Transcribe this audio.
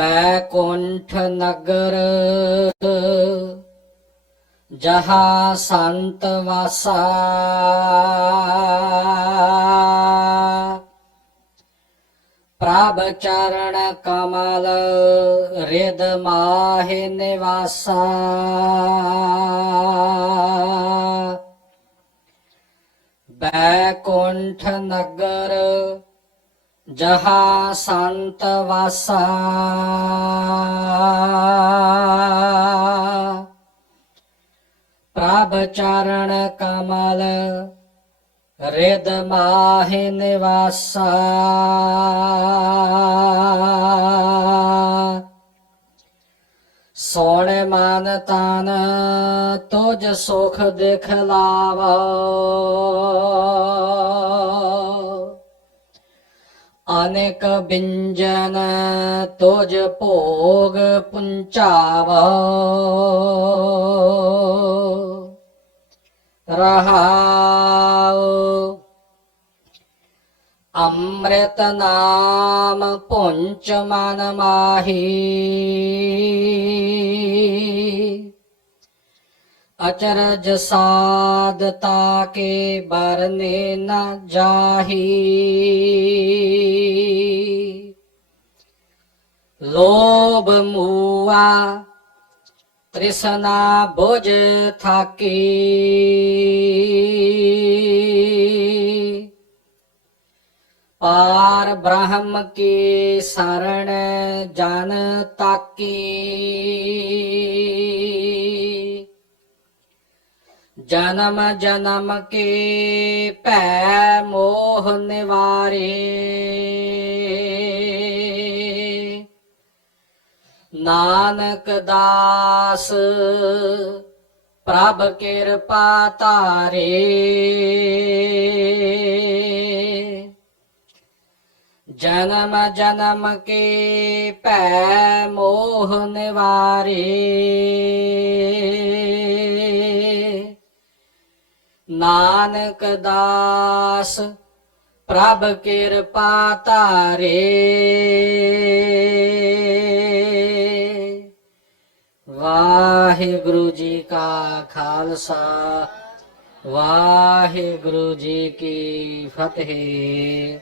वैकुण्ठनगर। जहा सन्तवासा प्राचरण कमल हृदमाहि निवासा। वैकुण्ठनगर ਜਹਾ ਸੰਤ ਵਾਸਾ। ਪ੍ਰਭ ਚਰਨ ਕਮਲ ਰਿਦ ਮਾਹਿ ਨਿਵਾਸਾ। ਸੋਣੇ ਮਨ ਤਨ ਤੁਜ ਸੁਖ ਦਿਖਲਾਵਾ क बिञ्जन तुज भोग पुञ्चावहा अमृत नाम पुञ्च मनमाहि ਅਚਰਜ ਸਾਧਤਾ ਕੇ ਬਰਨੇ ਨ ਜਾਹੀ। ਲੋਭ ਮੂਆ ਤ੍ਰਿਸ਼ਨਾ ਬੁਝ ਥਾਕੀ। ਪਾਰ ਬ੍ਰਹਮ ਕੀ ਸਰਣ ਜਨ ਤਾਕੀ। ਜਨਮ ਜਨਮ ਕੇ ਭੈ ਮੋਹ ਨਿਵਾਰੇ। ਨਾਨਕ ਦਾਸ, ਪ੍ਰਭ ਕਿਰਪਾ ਧਾਰੇ। ਜਨਮ ਜਨਮ ਕੇ ਭੈ ਮੋਹ ਨਿਵਾਰੇ। ਨਾਨਕ ਦਾਸ ਪ੍ਰਭ ਕਿਰਪਾ ਧਾਰੇ। ਵਾਹਿਗੁਰੂ ਜੀ ਕਾ ਖਾਲਸਾ ਵਾਹਿਗੁਰੂ ਜੀ ਕੀ ਫਤਿਹ।